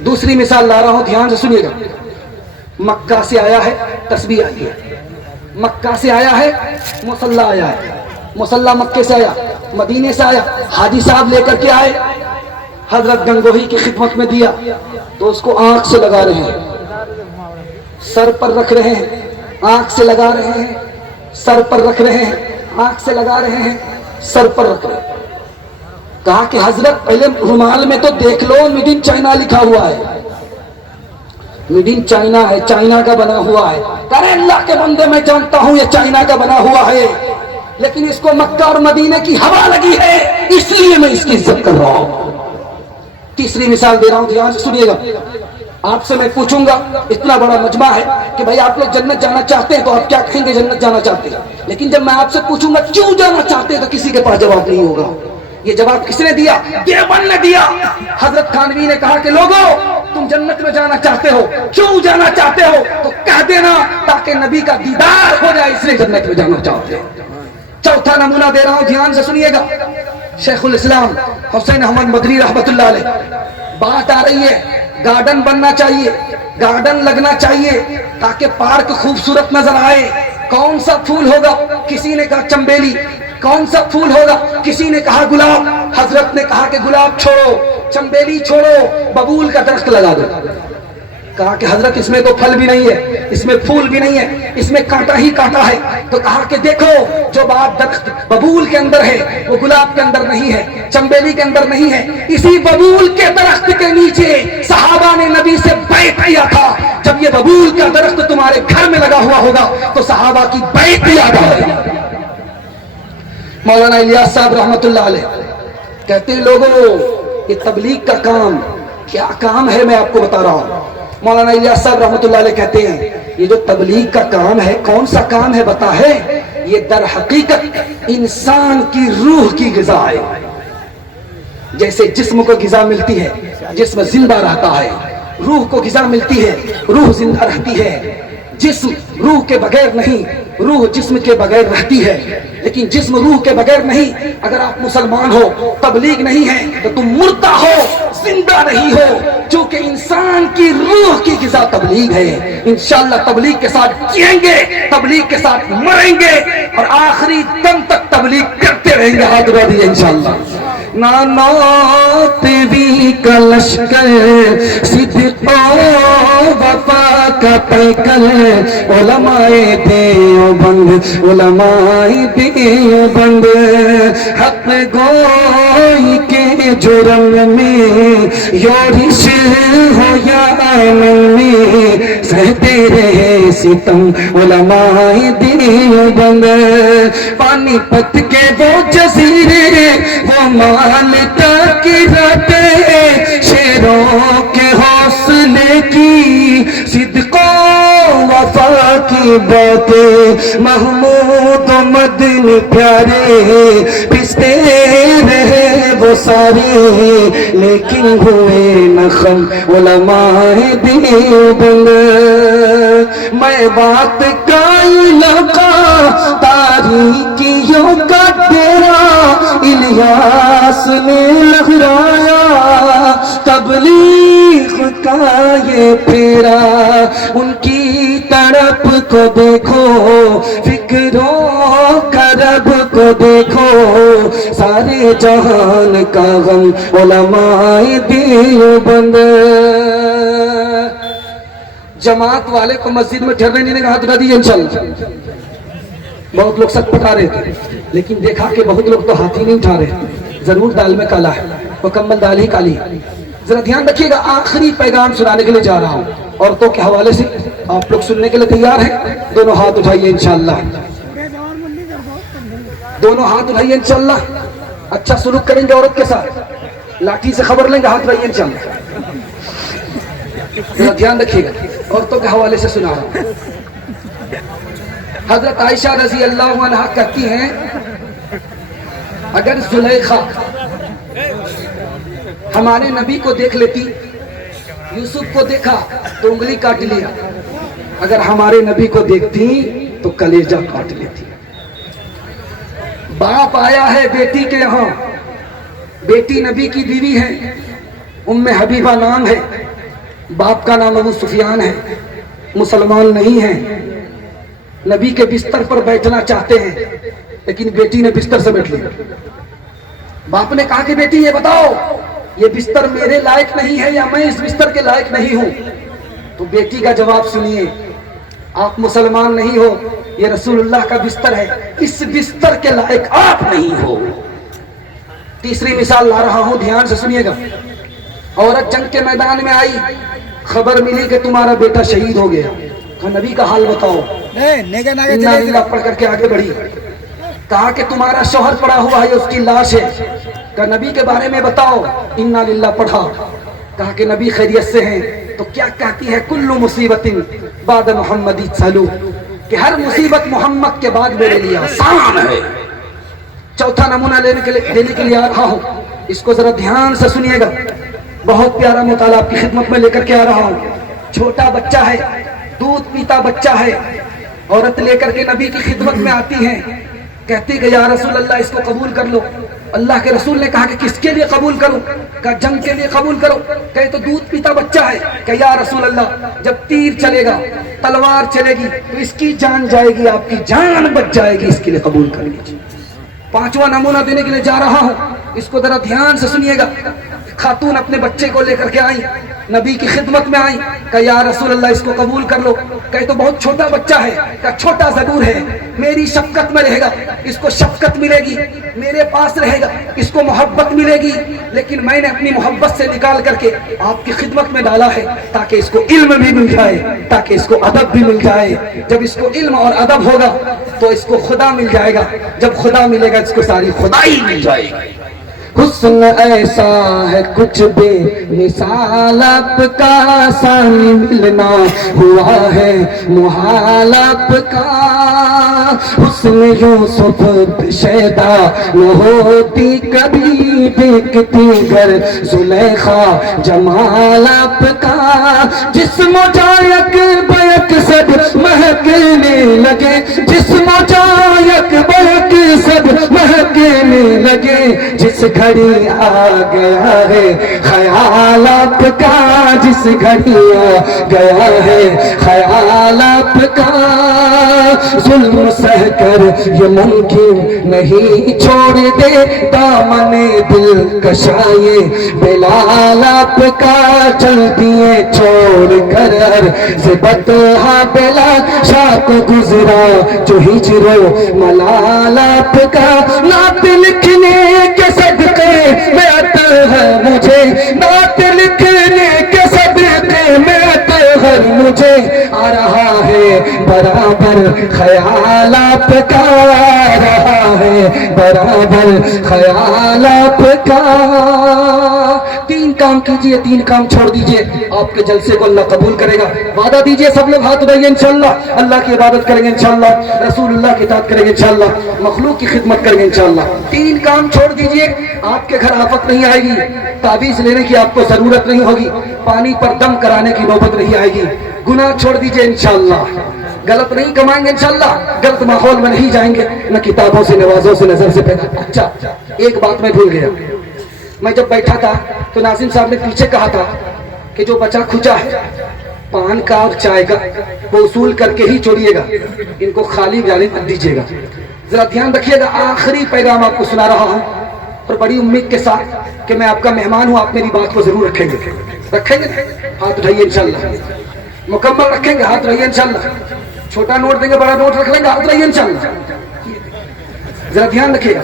دوسری مثال لا رہا ہوں، دھیان سے سنیے گا۔ مکہ سے آیا ہے، تسبیح آئی ہے، مکہ سے آیا ہے، مصلی آیا ہے، مصلی مکے سے آیا، مدینے سے آیا، حاجی صاحب لے کر کے آئے، حضرت گنگوہی کی خدمت میں دیا تو اس کو آنکھ سے لگا رہے ہیں، سر پر رکھ رہے ہیں، آنکھ سے لگا رہے ہیں، سر پر رکھ رہے ہیں، آنکھ سے لگا رہے ہیں، سر پر رکھ رہے ہیں۔ کہا کہ حضرت پہلے رومال میں تو دیکھ لو، میڈ ان چائنا لکھا ہوا ہے، میڈ ان چائنا ہے، چائنا کا بنا ہوا ہے۔ کہہ اللہ کے بندے میں جانتا ہوں یہ چائنا کا بنا ہوا ہے، لیکن اس کو مکہ اور مدینے کی ہوا لگی ہے، اس لیے میں اس کی عزت کر رہا ہوں۔ تیسری مثال دے رہا ہوں، دھیان سے سنیے گا۔ آپ سے میں پوچھوں گا، اتنا بڑا مجمع ہے کہ بھائی آپ لوگ جنت جانا چاہتے ہیں تو آپ کیا کہیں گے؟ جنت جانا چاہتے ہیں۔ لیکن جب میں آپ سے پوچھوں گا کیوں جانا چاہتے ہیں تو کسی کے پاس جواب نہیں ہوگا۔ یہ جواب کس نے دیا؟ دیوبند نے دیا۔ حضرت تھانوی نے کہا کہ لوگوں تم جنت میں جانا چاہتے ہو، کیوں جانا چاہتے ہو تو کہہ دینا تاکہ نبی کا دیدار ہو جائے، اس لیے جنت میں جانا چاہتے ہو۔ چوتھا نمونہ دے رہا ہوں، دھیان سے سنیے گا۔ شیخ الاسلام حسین احمد مدنی رحمۃ اللہ علیہ، بات آ رہی ہے گارڈن بننا چاہیے، گارڈن لگنا چاہیے تاکہ پارک خوبصورت نظر آئے۔ کون سا پھول ہوگا؟ کسی نے کہا چنبیلی۔ کون سا پھول ہوگا؟ کسی نے کہا گلاب۔ حضرت نے کہا کہ گلاب چھوڑو، چنبیلی چھوڑو، ببول کا درخت لگا دو۔ کہا کہ حضرت اس میں تو پھل بھی نہیں ہے، اس میں پھول بھی نہیں ہے، اس میں کانٹا ہی کانٹا ہے۔ تو کہا کہ دیکھو جو بات درخت ببول کے اندر ہے وہ گلاب کے اندر نہیں ہے، چنبیلی کے اندر نہیں ہے۔ اسی ببول کے درخت کے نیچے صحابہ نے نبی سے بیعت کیا تھا، جب یہ ببول کا درخت تمہارے گھر میں لگا ہوا ہوگا تو صحابہ کی بیعت یاد آئے گی۔ مولانا الیاس صاحب رحمۃ اللہ علیہ کہتے ہیں لوگوں یہ تبلیغ کا کام کیا کام ہے، میں آپ کو بتا رہا ہوں۔ مولانا الیاس صاحب رحمۃ اللہ علیہ کہتے ہیں یہ جو تبلیغ کا کام ہے کون سا کام ہے بتا ہے؟ یہ در حقیقت انسان کی روح کی غذا ہے، جیسے جسم کو غذا ملتی ہے جسم زندہ رہتا ہے، روح کو غذا ملتی ہے روح زندہ رہتی ہے، جسم روح کے بغیر نہیں، روح جسم کے بغیر رہتی ہے، لیکن جسم روح کے بغیر نہیں۔ اگر آپ مسلمان ہو تبلیغ نہیں ہے تو تم مردہ ہو، زندہ نہیں ہو، چونکہ انسان کی روح کی غذا تبلیغ ہے۔ انشاءاللہ تبلیغ کے ساتھ جئیں گے، تبلیغ کے ساتھ مریں گے اور آخری دم تک تبلیغ کرتے رہیں گے۔ ہاتھ اٹھا دیجیے انشاءاللہ۔ نانوتوی کا لشکر صدق و وفا کا پیکر، علماء دیوبند علماء دیوبند، حق گوئی کے جرم میں یورش ہو یا آمن میں، سہتے رہے ستم علماء دیوبند۔ پانی پت کے وہ جزیرے وہ مالٹا کی راتیں، شیروں کے حوصلے کی صدق و وفا کی باتیں، محمود و مدنی پیارے پستے رہے وہ سارے، لیکن ہوئے نخم علماء دیوبند۔ میں بات کا علاقہ تاریکیوں کا تیرا، الیاس نے لہرایا تبلیغ کا یہ پھیرا، ان کی طرف کو دیکھو فکروں کا رب کو دیکھو، سارے جہان کا غم علماء دیوبند۔ جماعت والے کو مسجد میں ٹھہرنے نہیں کہا، ہاتھ اٹھا دیجیے انشاءاللہ۔ بہت لوگ سچ پٹا رہے تھے لیکن دیکھا کہ بہت لوگ تو ہاتھ ہی نہیں اٹھا رہے، ضرور دال میں کالا ہے، مکمل دال ہی کالی ہے۔ ذرا دھیان رکھیے گا، آخری پیغام سنانے کے لیے جا رہا ہوں عورتوں کے حوالے سے، آپ لوگ سننے کے لیے تیار ہیں؟ دونوں ہاتھ اٹھائیے انشاءاللہ، دونوں ہاتھ اٹھائیے انشاءاللہ۔ اچھا سلوک کریں گے عورت کے ساتھ، لاٹھی سے خبر لیں گے، ہاتھ اٹھائیے انشاءاللہ۔ ذرا دھیان رکھیے گا، عورتوں کے حوالے سے سنا رہا ہوں۔ حضرت عائشہ رضی اللہ عنہا کہتی ہیں، اگر زلیخا ہمارے نبی کو دیکھ لیتی، یوسف کو دیکھا تو انگلی کاٹ لیا، اگر ہمارے نبی کو دیکھتی تو کلیجہ کاٹ لیتی۔ باپ آیا ہے بیٹی کے یہاں، بیٹی نبی کی بیوی ہے، ام حبیبہ نام ہے، باپ کا نام ابو سفیان ہے، مسلمان نہیں ہے، نبی کے بستر پر بیٹھنا چاہتے ہیں لیکن بیٹی نے بستر سے بیٹھ لیا۔ باپ نے کہا کہ بیٹی یہ بتاؤ یہ بستر میرے لائق نہیں ہے یا میں اس بستر کے لائق نہیں ہوں؟ تو بیٹی کا جواب سنیے، آپ مسلمان نہیں ہو، یہ رسول اللہ کا بستر ہے، اس بستر کے لائق آپ نہیں ہو۔ تیسری مثال لا رہا ہوں، دھیان سے سنیے گا۔ عورت جنگ کے میدان میں آئی، خبر ملی کہ تمہارا بیٹا شہید ہو گیا، نبی کا حال بتاؤ، انا للہ پڑھ کر کے آگے بڑھی، کہا کہ تمہارا شوہر پڑا ہوا ہے، اس کی لاش ہے، کہا نبی کے بارے میں بتاؤ، انا للہ پڑھا، کہا کہ نبی خیریت سے ہیں، تو کیا کہتی ہے، کل مصیبت بعد محمد سلو، کہ ہر مصیبت محمد کے بعد میرے لیے آسان ہے۔ چوتھا نمونہ دینے کے لیے آ رہا ہوں، اس کو ذرا دھیان سے سنیے گا، بہت پیارا مطالعہ آپ کی خدمت میں لے کر کے آ رہا ہوں۔ چھوٹا بچہ ہے، دودھ پیتا بچہ ہے، عورت لے کر کے نبی کی خدمت میں آتی ہیں، کہتی کہ یا رسول اللہ اس کو قبول کر لو۔ اللہ کے رسول نے کہا کہ کس کے لیے قبول کرو؟ کہا جنگ کے لیے قبول کرو۔ کہے تو دودھ پیتا بچہ ہے، کہ یا رسول اللہ جب تیر چلے گا، تلوار چلے گی تو اس کی جان جائے گی، آپ کی جان بچ جائے گی، اس کے لیے قبول کر لیجیے۔ پانچواں نمونہ دینے کے لیے جا رہا ہوں، اس کو ذرا دھیان سے سنیے گا۔ خاتون اپنے بچے کو لے کر کے آئی، نبی کی خدمت میں آئی، کہ یا رسول اللہ اس کو قبول کر لو۔ کہے تو بہت چھوٹا بچہ ہے، کہ چھوٹا ضرور ہے، میری شفقت میں رہے گا، اس کو شفقت ملے گی، میرے پاس رہے گا، اس کو محبت ملے گی، لیکن میں نے اپنی محبت سے نکال کر کے آپ کی خدمت میں ڈالا ہے تاکہ اس کو علم بھی مل جائے، تاکہ اس کو ادب بھی مل جائے۔ جب اس کو علم اور ادب ہوگا تو اس کو خدا مل جائے گا، جب خدا ملے گا اس کو ساری خدائی مل جائے گی۔ حسن ایسا ہے کچھ بے مثال، آپ کا سامنے ملنا ہوا ہے محال، آپ کا حسن یوسف شیدا نہ ہوتی کبھی بکتی گر زلیخا جمال آپ کا جسم و جایک بیک سب مہکنے لگے جسم و جایک بیک سب مہکنے لگے جس گھڑی آ گیا ہے خیال آپ کا جس گھڑی آ گیا ہے خیال آپ کا ظلم سہ کر یہ ممکن نہیں چھوڑ دے دامن دل کشائے بلال آپ کا چل دیے چھوڑ کر سے بطحہ بلال شاہ کو گزرا جو ہجر و ملال آپ کا نعت لکھنے کے صدقے میں عطر ہے مجھے نعت لکھنے کے صدقے میں عطر مجھے آ رہا ہے برابر خیال آپ کا آ رہا ہے برابر خیال آپ کا تین کام کیجئے تین کام چھوڑ دیجئے آپ کے جلسے کو اللہ قبول کرے گا وعدہ دیجئے سب لوگ ہاتھ اٹھائیے انشاءاللہ اللہ کی عبادت کریں گے انشاءاللہ رسول اللہ کی اطاعت کریں گے انشاءاللہ مخلوق کی خدمت کریں گے انشاءاللہ تین کام چھوڑ دیجئے آپ کے گھر آفت نہیں آئے گی تعویذ لینے کی آپ کو ضرورت نہیں ہوگی پانی پر دم کرانے کی نوبت نہیں آئے گی گناہ چھوڑ دیجئے انشاءاللہ غلط نہیں کمائیں گے انشاءاللہ غلط ماحول میں نہیں جائیں گے نہ کتابوں سے نوازوں سے نظر سے پیدا اچھا ایک بات میں بھول گیا میں جب بیٹھا تھا تو ناظم صاحب نے پیچھے کہا تھا کہ جو بچہ کھچا ہے پان کا اور چائے کا وہ اصول کر کے ہی چھوڑیے گا ان کو خالی جانے مت دیجیے گا ذرا دھیان رکھیے گا آخری پیغام آپ کو سنا رہا ہوں اور بڑی امید کے ساتھ کہ میں آپ کا مہمان ہوں آپ میری بات کو ضرور رکھیں گے ہاتھ اٹھائیے انشاءاللہ مکمل رکھیں گے ہاتھ رہیے انشاءاللہ چھوٹا نوٹ دیں گے بڑا نوٹ رکھ لیں گے ہاتھ رہیے انشاءاللہ ذرا دھیان رکھیے گا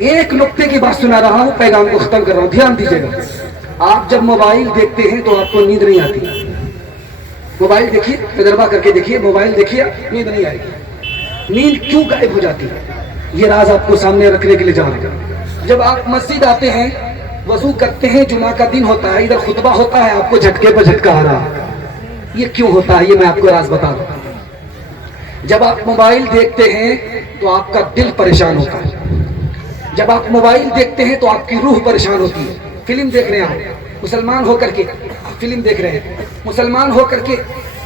ایک نقطے کی بات سنا رہا ہوں پیغام کو ختم کر رہا ہوں دھیان دیجیے گا آپ جب موبائل دیکھتے ہیں تو آپ کو نیند نہیں آتی موبائل دیکھیے تجربہ کر کے دیکھیے موبائل دیکھیے نیند نہیں آئے گی نیند کیوں غائب ہو جاتی ہے یہ راز آپ کو سامنے رکھنے کے لیے جا رہا ہوں جب آپ مسجد آتے ہیں وضو کرتے ہیں جمعہ کا دن ہوتا ہے ادھر خطبہ ہوتا ہے آپ کو جھٹکے پہ جھٹکا آ رہا ہے یہ کیوں ہوتا ہے یہ میں آپ کو راز بتا دوں جب آپ موبائل دیکھتے ہیں تو آپ کا دل پریشان ہوتا ہے جب آپ موبائل دیکھتے ہیں تو آپ کی روح پریشان ہوتی ہے فلم دیکھ رہے ہیں آپ مسلمان ہو کر کے فلم دیکھ رہے ہیں مسلمان ہو کر کے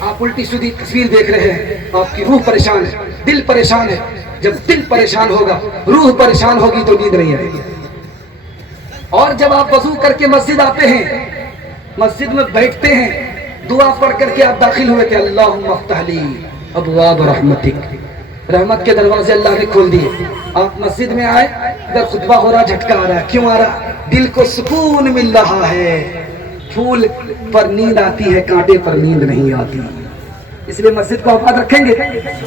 آپ الٹی سیدھی تصویر دیکھ رہے ہیں آپ کی روح پریشان ہے دل پریشان ہے جب دل پریشان ہوگا روح پریشان ہوگی تو نیند نہیں آئے گی اور جب آپ وضو کر کے مسجد آتے ہیں مسجد میں بیٹھتے ہیں دعا پڑھ کر کے آپ داخل ہوئے کہ اللہم افتح لی ابواب رحمتک رحمت کے دروازے اللہ نے کھول دیے آپ مسجد میں آئے ادھر خطبہ ہو رہا جھٹکا آ رہا ہے کیوں آ رہا دل کو سکون مل رہا ہے پھول پر نیند آتی ہے کانٹے پر نیند نہیں آتی اس لیے مسجد کو آباد رکھیں گے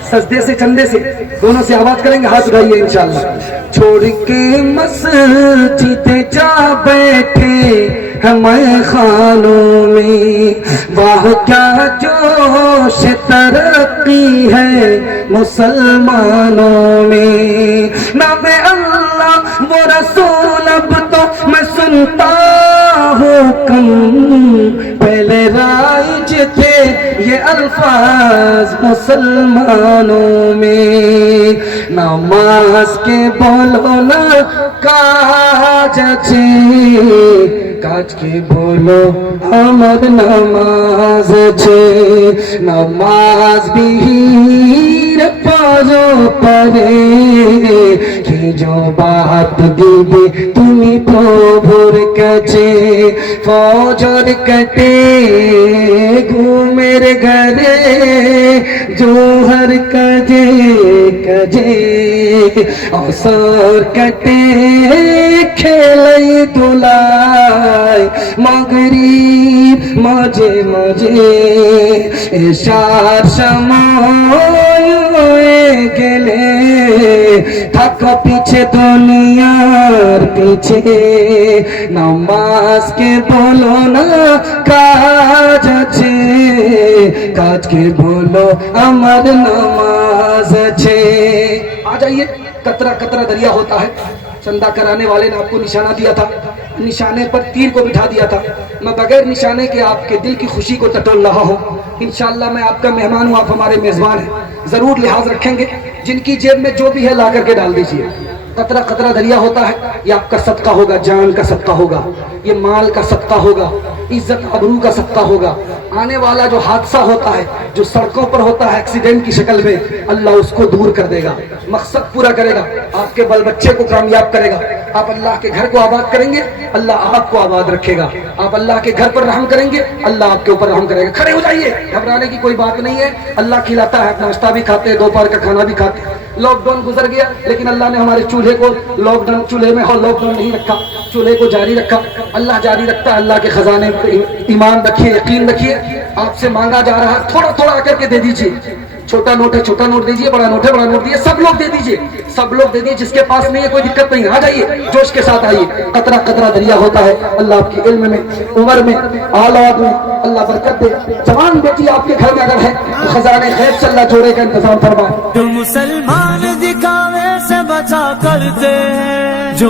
سجدے سے چندے سے دونوں سے آباد کریں گے ہاتھ اٹھائیے انشاءاللہ چھوڑ کے مسجد جا بیٹھے ہم خانوں میں واہ کیا جوش ترقی ہے مسلمانوں میں نام اللہ وہ رسول اب تو میں سنتا ہوں کم پہلے رائج تھے یہ الفاظ مسلمانوں میں نماز کے بولو نا کاج کاج کے بولو آمد نماز چھے نماز بھی پازو پڑے کہ جو بات دیدی تمہیں پروبھر کچے فوجر کٹے گو میرے گھرے جو ہر کجے کجے اوسر کٹے کھیلئی دلائی مغریب مجھے مجھے اشار شمائے گلے تھک پیچھے دنیا پیچھے نماز کے بولو نا کاج چھے کاج کے بولو امر نماز چھے آ جائیے قطرہ قطرہ دریا ہوتا ہے چندہ کرانے والے نے آپ کو نشانہ دیا تھا نشانے پر تیر کو بٹھا دیا تھا میں بغیر نشانے کے آپ کے دل کی خوشی کو ٹٹول رہا ہوں انشاءاللہ میں آپ کا مہمان ہوں آپ ہمارے میزبان ہیں ضرور لحاظ رکھیں گے جن کی جیب میں جو بھی ہے لا کر کے ڈال دیجئے. قطرہ قطرہ دریا ہوتا ہے، یہ آپ کا صدقہ ہوگا، جان کا صدقہ ہوگا، یہ مال کا صدقہ ہوگا، عزت ابرو کا صدقہ ہوگا. آنے والا جو حادثہ ہوتا ہے، جو سڑکوں پر ہوتا ہے ایکسیڈنٹ کی شکل میں، اللہ اس کو دور کر دے گا، مقصد پورا کرے گا، آپ کے بل بچے کو کامیاب کرے گا. آپ اللہ کے گھر کو آباد کریں گے، اللہ آپ کو آباد رکھے گا. آپ اللہ کے گھر پر رحم کریں گے، اللہ آپ کے اوپر رحم کرے گا. کھڑے ہو جائیے، گھبرانے کی کوئی بات نہیں ہے. اللہ کھلاتا ہے، ناشتہ بھی کھاتے ہیں، دوپہر کا کھانا بھی کھاتے ہیں. لاک ڈاؤن گزر گیا لیکن اللہ نے ہمارے چولہے کو لاک ڈاؤن، چولہے میں لاک ڈاؤن نہیں رکھا، چولہے کو جاری رکھا. اللہ جاری رکھتا ہے. اللہ کے خزانے پر ایمان رکھیے، یقین رکھیے. آپ سے مانگا جا رہا ہے، تھوڑا تھوڑا آ کر کے دے دیجیے. چھوٹا نوٹ ہے چھوٹا نوٹ دیجیے، بڑا نوٹ ہے بڑا نوٹ دیجیے. سب لوگ دے دیجیے، سب لوگ دے دیجیے. جس کے پاس نہیں ہے کوئی دقت نہیں، آ جائیے، جوش کے ساتھ آئیے. قطرہ قطرہ دریا ہوتا ہے. اللہ آپ کی علم میں، عمر میں، اولاد میں اللہ برکت دے. جوان بیٹی آپ کے گھر میں اگر ہے تو خزانے خیر سے اللہ جوڑے کا انتظام فرمائے. جو مسلمان دکھاوے سے بچا کرتے ہیں، جو